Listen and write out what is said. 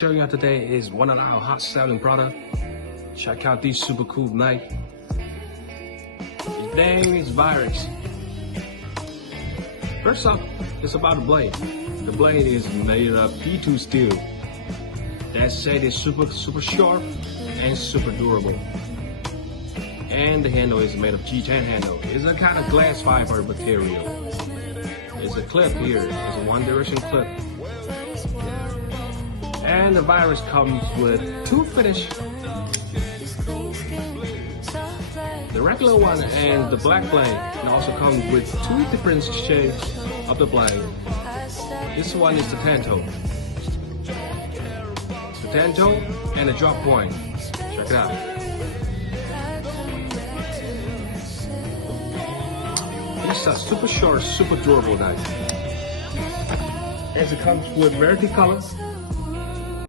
Showing you today is one of our hot selling product. Check out this super cool knife. Its name is Virus. First up, it's about the blade. The blade is made of P2 steel. That said, it's super sharp and super durable. And the handle is made of G10 handle. It's a kind of glass fiber material. There's a clip here. It's a one direction clip. And the Virus comes with two finishes. The regular one and the black blade. It also comes with two different shades of the blade. This one is the Tanto. The Tanto and the drop point. Check it out. It's a super short, super durable knife. As it comes with variety color.